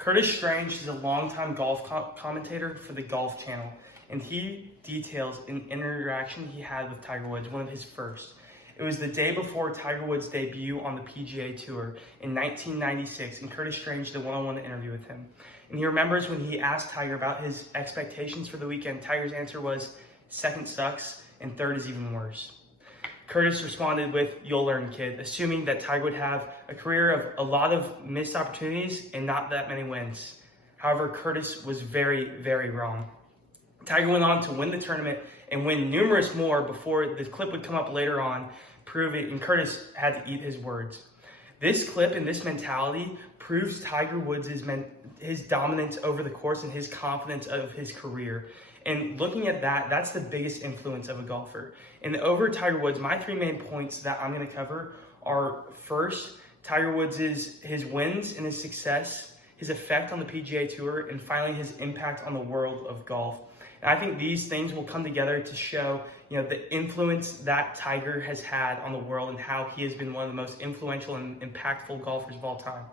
Curtis Strange is a longtime golf commentator for the Golf Channel, and he details an interaction he had with Tiger Woods, one of his first. It was the day before Tiger Woods' debut on the PGA Tour in 1996, and Curtis Strange did a one-on-one interview with him. And he remembers when he asked Tiger about his expectations for the weekend, Tiger's answer was, "Second sucks, and third is even worse." Curtis responded with, "You'll learn, kid," assuming that Tiger would have a career of a lot of missed opportunities and not that many wins. However, Curtis was very, very wrong. Tiger went on to win the tournament and win numerous more before the clip would come up later on, prove it, and Curtis had to eat his words. This clip and this mentality proves Tiger Woods' his dominance over the course and his confidence of his career. And looking at that, that's the biggest influence of a golfer. And over Tiger Woods, my three main points that I'm going to cover are, first, Tiger Woods' his wins and his success, his effect on the PGA Tour, and finally his impact on the world of golf. And I think these things will come together to show, the influence that Tiger has had on the world and how he has been one of the most influential and impactful golfers of all time.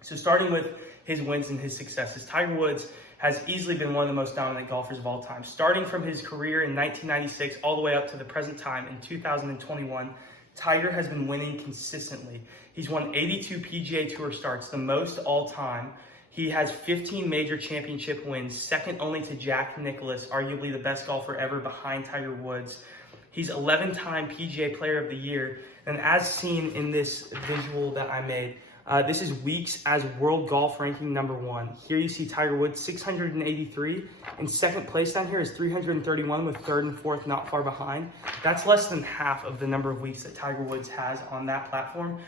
So starting with his wins and his successes, Tiger Woods has easily been one of the most dominant golfers of all time. Starting from his career in 1996 all the way up to the present time in 2021, Tiger has been winning consistently. He's won 82 PGA Tour starts, the most all time. He has 15 major championship wins, second only to Jack Nicklaus, arguably the best golfer ever behind Tiger Woods. He's 11-time PGA Player of the Year, and as seen in this visual that I made, this is weeks as world golf ranking number 1. Here you see Tiger Woods 683, and second place down here is 331 with third and fourth not far behind. That's less than half of the number of weeks that Tiger Woods has on that platform,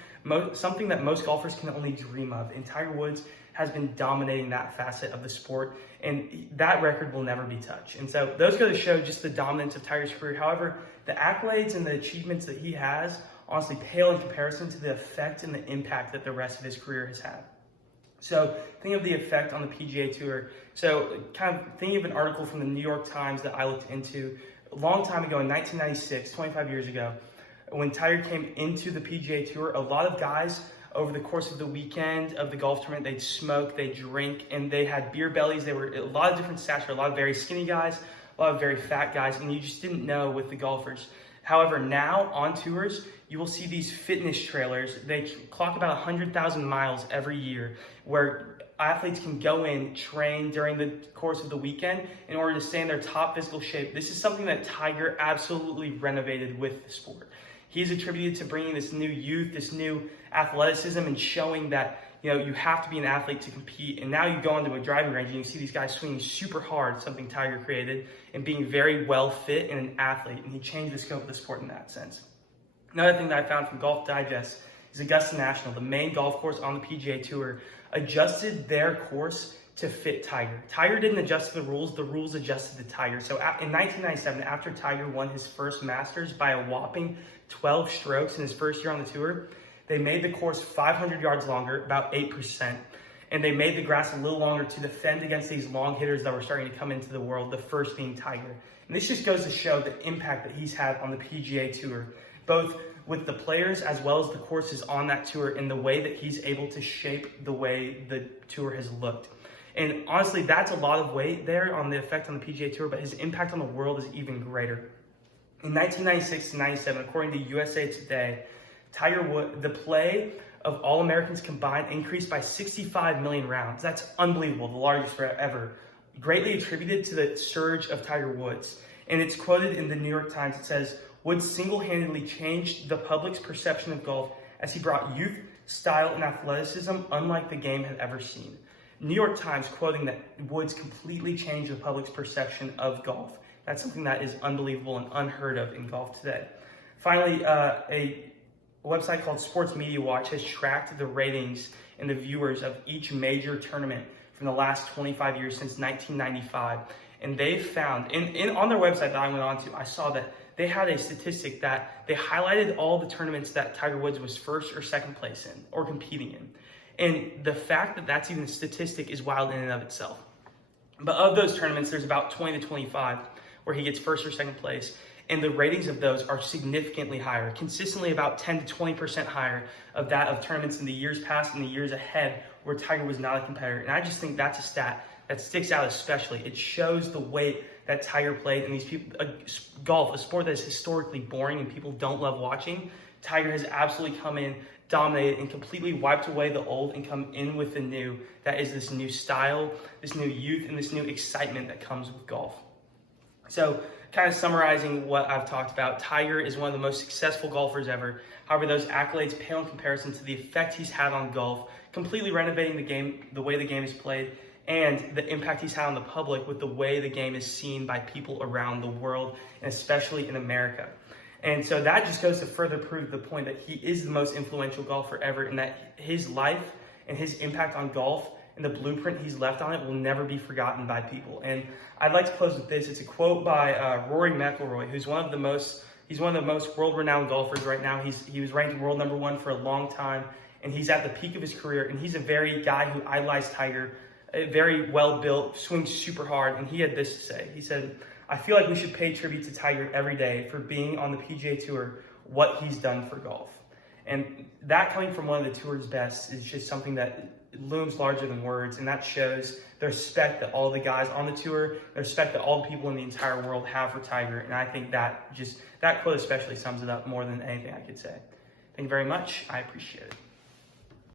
something that most golfers can only dream of. And Tiger Woods has been dominating that facet of the sport, and that record will never be touched. And so those go to show just the dominance of Tiger's career. However, the accolades and the achievements that he has honestly pale in comparison to the effect and the impact that the rest of his career has had. So think of the effect on the PGA Tour. So kind of thinking of an article from the New York Times that I looked into a long time ago in 1996, 25 years ago, when Tiger came into the PGA Tour, a lot of guys over the course of the weekend of the golf tournament, they'd smoke, they'd drink, and they had beer bellies. They were a lot of different stature, a lot of very skinny guys, a lot of very fat guys, and you just didn't know with the golfers. However, now on tours, you will see these fitness trailers. They clock about 100,000 miles every year where athletes can go in, train during the course of the weekend in order to stay in their top physical shape. This is something that Tiger absolutely renovated with the sport. He's attributed to bringing this new youth, this new athleticism, and showing that you have to be an athlete to compete. And now you go into a driving range and you see these guys swinging super hard, something Tiger created, and being very well fit and an athlete. And he changed the scope of the sport in that sense. Another thing that I found from Golf Digest is Augusta National, the main golf course on the PGA Tour, adjusted their course to fit Tiger. Tiger didn't adjust the rules adjusted to Tiger. So in 1997, after Tiger won his first Masters by a whopping 12 strokes in his first year on the tour, they made the course 500 yards longer, about 8%, and they made the grass a little longer to defend against these long hitters that were starting to come into the world, the first being Tiger. And this just goes to show the impact that he's had on the PGA Tour, both with the players as well as the courses on that tour and the way that he's able to shape the way the tour has looked. And honestly, that's a lot of weight there on the effect on the PGA Tour, but his impact on the world is even greater. In 1996 to 97, according to USA Today, the play of all Americans combined increased by 65 million rounds. That's unbelievable, the largest ever. Greatly attributed to the surge of Tiger Woods. And it's quoted in the New York Times. It says, "Woods single-handedly changed the public's perception of golf as he brought youth, style, and athleticism unlike the game had ever seen." New York Times quoting that Woods completely changed the public's perception of golf. That's something that is unbelievable and unheard of in golf today. Finally, a website called Sports Media Watch has tracked the ratings and the viewers of each major tournament from the last 25 years since 1995. And they found, on their website that I went on to, I saw that they had a statistic that they highlighted all the tournaments that Tiger Woods was first or second place in or competing in. And the fact that that's even a statistic is wild in and of itself. But of those tournaments, there's about 20 to 25 where he gets first or second place. And the ratings of those are significantly higher, consistently about 10 to 20% higher of that of tournaments in the years past and the years ahead where Tiger was not a competitor. And I just think that's a stat that sticks out especially. It shows the weight that Tiger played, and these people, golf, a sport that is historically boring and people don't love watching, Tiger has absolutely come in, dominated, and completely wiped away the old and come in with the new. That is this new style, this new youth, and this new excitement that comes with golf. So, kind of summarizing what I've talked about, Tiger is one of the most successful golfers ever. However, those accolades pale in comparison to the effect he's had on golf, completely renovating the game, the way the game is played, and the impact he's had on the public with the way the game is seen by people around the world, and especially in America. And so that just goes to further prove the point that he is the most influential golfer ever, and that his life and his impact on golf and the blueprint he's left on it will never be forgotten by people. And I'd like to close with this. It's a quote by Rory McIlroy, who's one of the most world-renowned golfers right now. He was ranked world number 1 for a long time, and he's at the peak of his career. And he's a very guy who idolized Tiger, very well-built, swings super hard. And he had this to say. He said, "I feel like we should pay tribute to Tiger every day for being on the PGA Tour, what he's done for golf." And that coming from one of the tour's best is just something that looms larger than words, and that shows the respect that all the guys on the tour, the respect that all the people in the entire world have for Tiger. And I think that quote especially sums it up more than anything I could say. Thank you very much. I appreciate it.